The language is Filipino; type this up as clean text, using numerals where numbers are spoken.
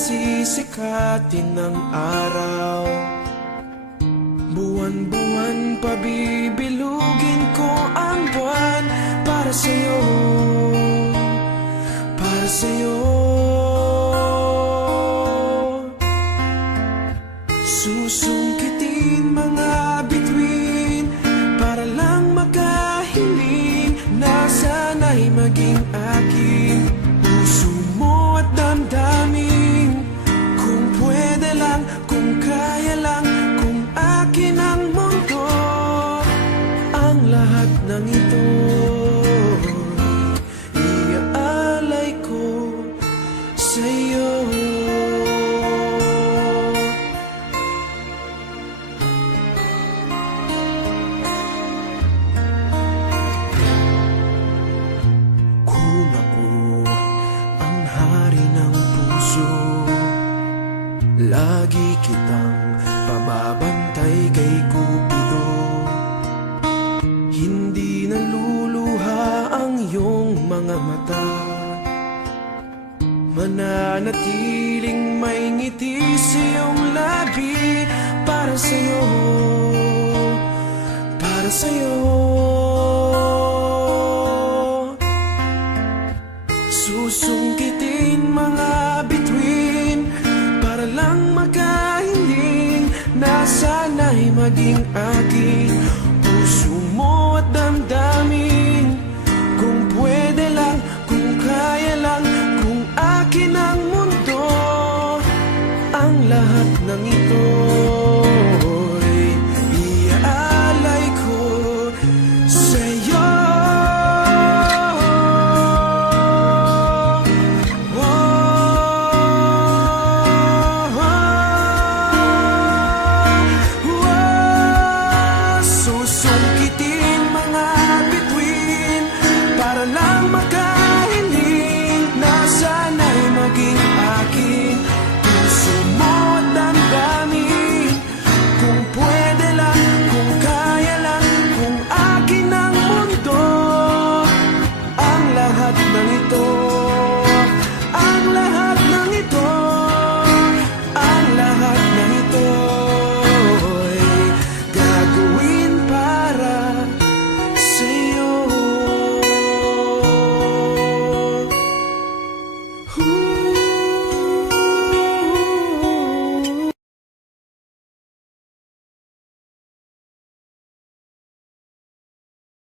sisikatin ng araw. Buwan-buwan pabibilugin ko ang buwan para sa'yo, para sa'yo. Susungkitin mga bituin para lang makahiling na sana'y maging akin. Puso mo at damdamin, kung pwede lang, kung kaya lang, kung akin ang mundo. Ang lahat ng ito iaalay ko sa'yo. Lagi kitang pababantay kay Cupido. Hindi naluluha ang iyong mga mata, mananatiling may ngiti sa iyong labi. Para sa'yo, para sa'yo. Susungkitin mga bituin para lang makahiling na sana'y maging akin. Puso mo at damdamin,